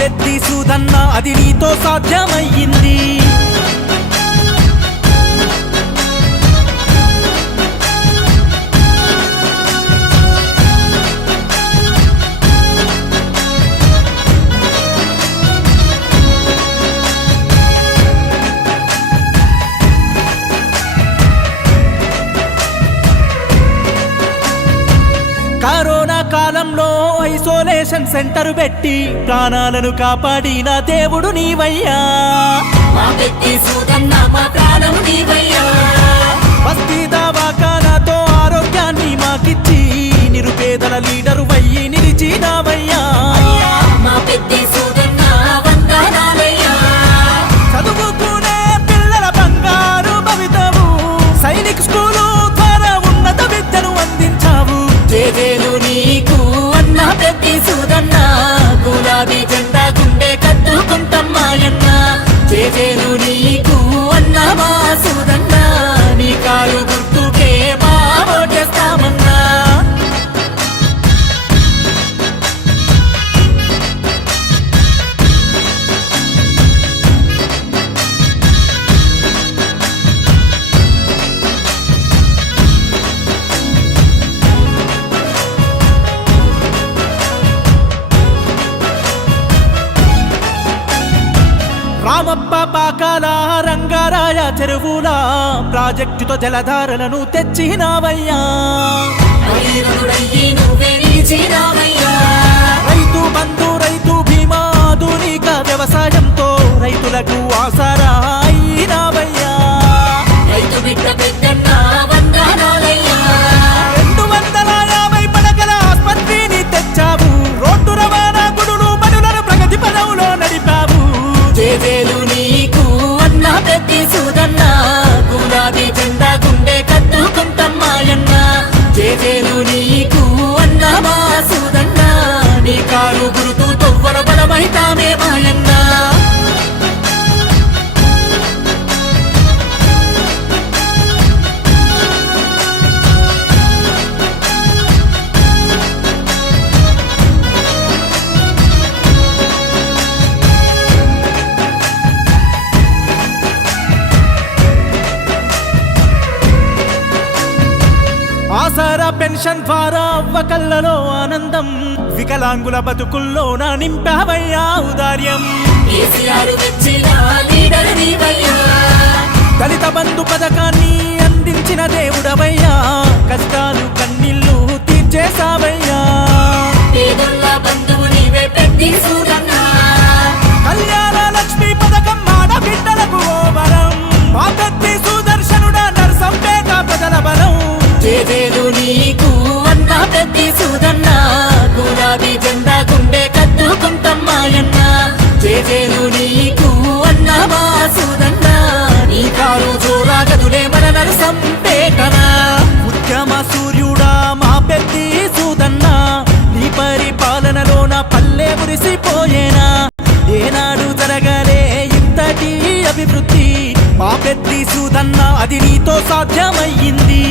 పెద్ది సూదన్న అది నీతో సాధ్యమయ్యింది. కరోనా కాలంలో ఐసోలేషన్ సెంటర్ పెట్టి ప్రాణాలను కాపాడిన దేవుడు నీవయ్యా. మా పెద్ది సూదన్న మా ప్రాణం నీవయ్యా. బస్తీ దవాఖానాతో ఆరోగ్యాన్ని మాకిచ్చి నిరుపేదల లీడరు వయ్యి నిలిచినావయ్యా. మా పెద్ది సూదన్న వందనాలయ్యా. చదువుకునే పిల్లల బంగారు భవితవు సైనిక్ స్కూలు ద్వారా ఉన్నత విద్యను అందించావు. జేజేలు నీకు అన్న పెద్ది సూదన్న గులాబీ జెండా గుండె కట్టుకుంటాం మాయన్న. జేజేలు నీకు అన్న మా సూదన్న నీ కారు గుర్తుకే మా ఓటేస్తామన్నా. రామప్ప పాకాల రంగారాయ చెరువుల ప్రాజెక్టుతో జలధారలను తెచ్చినావయ్యా. వీరుడయ్యి నువ్వే నిలిచినావయ్యా. రైతు బంధు రైతు బీమా ఆధునిక వ్యవసాయంతో రైతులకు ఆసరా అయినావయ్యా. రైతు బిడ్డ పెద్దన్న వందనాలయ్యా. 250 పడకల ఆస్పత్రిని తెచ్చావు. రోడ్డు రవాణా గుడులు బడులను ప్రగతి పదవులో నడిపావు. జేజేలు నీకు అన్న పెద్ది సూదన్న గులాబీ జెండా గుండె కట్టుకుంటాం మాయన్న. జేజేలు నీకు అన్న మా సూదన్న నీ కారు గురుతు తొవ్వల బలమైతామే మాయన్న. ఆసరా పెన్షన్ ద్వారా అవ్వకల్లలో ఆనందం వికలాంగుల బతుకుల్లోన నింపావయ్యా ఔదార్యం. కేసీఆర్ మెచ్చిన లీడర్ నీవయ్యా. దళిత బంధు పథకాన్ని అందించిన దేవుడవయ్యా. కష్టాలు కన్నీళ్లు తీర్చేసావయ్యా. పేదొల్ల బంధువు నీవే పెద్ది సూదన్న. కళ్యాణ లక్ష్మి పథకం ఆడబిడ్డలకు ఓ వరం. మా పెద్ది సుదర్శనుడ నర్సంపేట ప్రజల బలం. జేజేలు నీకు అన్న పెద్ది సూదన్న గులాబీ జెండా గుండె కట్టుకుంటాం మాయన్న. జేజేలు నీకు అన్న మా సూదన్న నీ కారు జోరాగదులే మన నరసంపేటనా. ఉద్యమ సూర్యుడా మా పెద్ది సూదన్న నీ పరిపాలనలోన పల్లె మురిసిపోయేనా. ఏనాడు జరగలే ఇంతటి అభివృద్ధి. మా పెద్ది సూదన్న అది నీతో సాధ్యమయ్యింది.